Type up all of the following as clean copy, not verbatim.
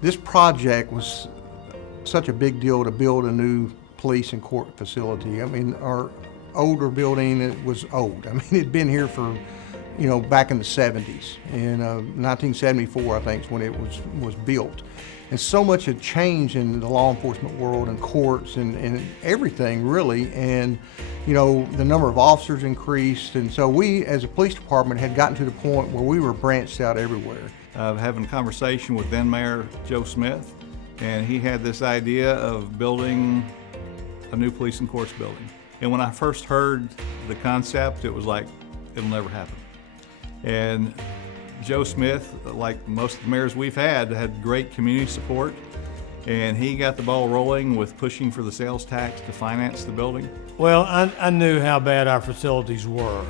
This project was such a big deal to build a new police and court facility. I mean, our older building, it was old. I mean, it'd been here for, back in the 70s. In 1974, I think, is when it was built. And so much had changed in the law enforcement world and courts and everything, really. And, the number of officers increased. And so we, as a police department, had gotten to the point where we were branched out everywhere. Having a conversation with then Mayor Joe Smith, and he had this idea of building a new police and courts building. And when I first heard the concept, it was like, it'll never happen. And Joe Smith, like most of the mayors we've had great community support, and he got the ball rolling with pushing for the sales tax to finance the building. Well, I knew how bad our facilities were.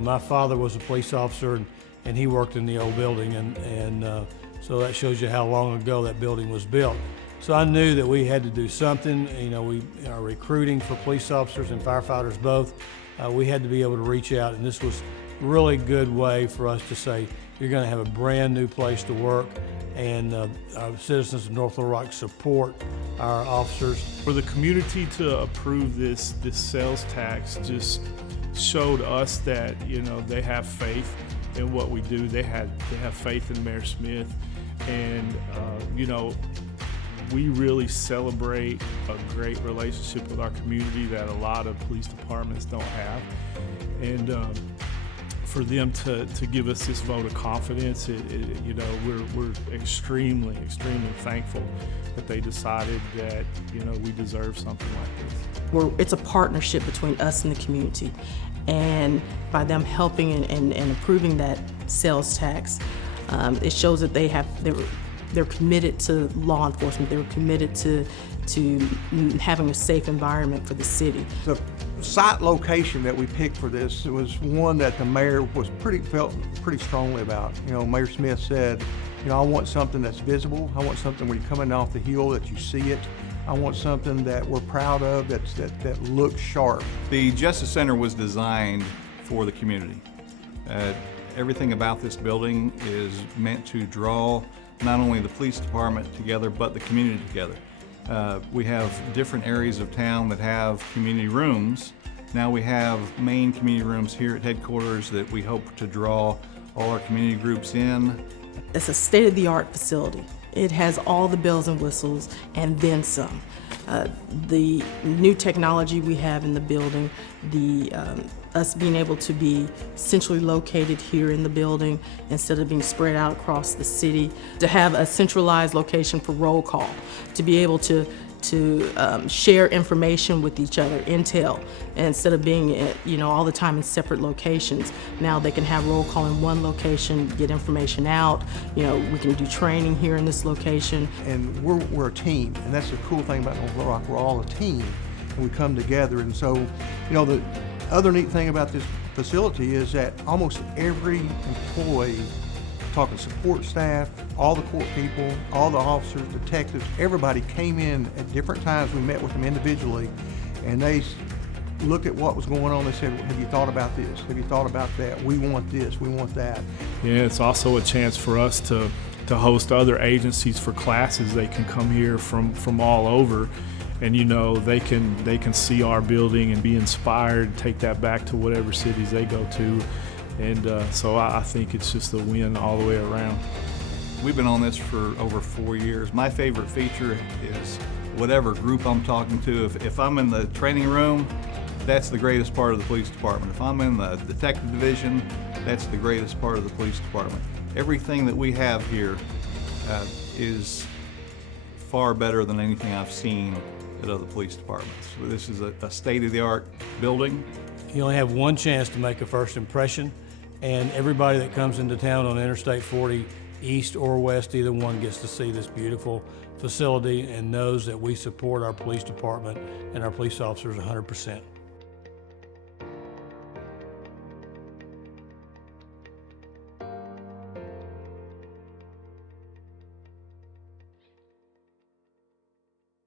My father was a police officer, and he worked in the old building, and so that shows you how long ago that building was built. So I knew that we had to do something. We are recruiting for police officers and firefighters both. We had to be able to reach out, and this was a really good way for us to say, you're going to have a brand new place to work, and our citizens of North Little Rock support our officers. For the community to approve this sales tax just showed us that they have faith in what we do. They have faith in Mayor Smith, and we really celebrate a great relationship with our community that a lot of police departments don't have. And for them to give us this vote of confidence, we're extremely thankful that they decided that we deserve something like this. It's a partnership between us and the community, and by them helping and approving that sales tax, it shows that they're committed to law enforcement. They're committed to having a safe environment for the city. The site location that we picked for this was one that the mayor felt pretty strongly about. Mayor Smith said, I want something that's visible. I want something when you're coming off the hill that you see it. I want something that we're proud of, that looks sharp. The Justice Center was designed for the community. Everything about this building is meant to draw not only the police department together, but the community together. We have different areas of town that have community rooms. Now we have main community rooms here at headquarters that we hope to draw all our community groups in. It's a state-of-the-art facility. It has all the bells and whistles and then some. The new technology we have in the building, us being able to be centrally located here in the building instead of being spread out across the city, to have a centralized location for roll call, to be able to share information with each other, intel, instead of being all the time in separate locations. Now they can have roll call in one location, get information out. We can do training here in this location. And we're a team, and that's the cool thing about North Little Rock. We're all a team, and we come together. And so, the other neat thing about this facility is that almost every employee, talking support staff, all the court people, all the officers, detectives, everybody came in at different times. We met with them individually, and they looked at what was going on. They said, have you thought about this? Have you thought about that? We want this, we want that. Yeah, it's also a chance for us to host other agencies for classes. They can come here from all over, and they can see our building and be inspired, take that back to whatever cities they go to. And so I think it's just a win all the way around. We've been on this for over 4 years. My favorite feature is whatever group I'm talking to. If I'm in the training room, that's the greatest part of the police department. If I'm in the detective division, that's the greatest part of the police department. Everything that we have here is far better than anything I've seen at other police departments. This is a state-of-the-art building. You only have one chance to make a first impression, and everybody that comes into town on Interstate 40, east or west, either one, gets to see this beautiful facility and knows that we support our police department and our police officers 100%.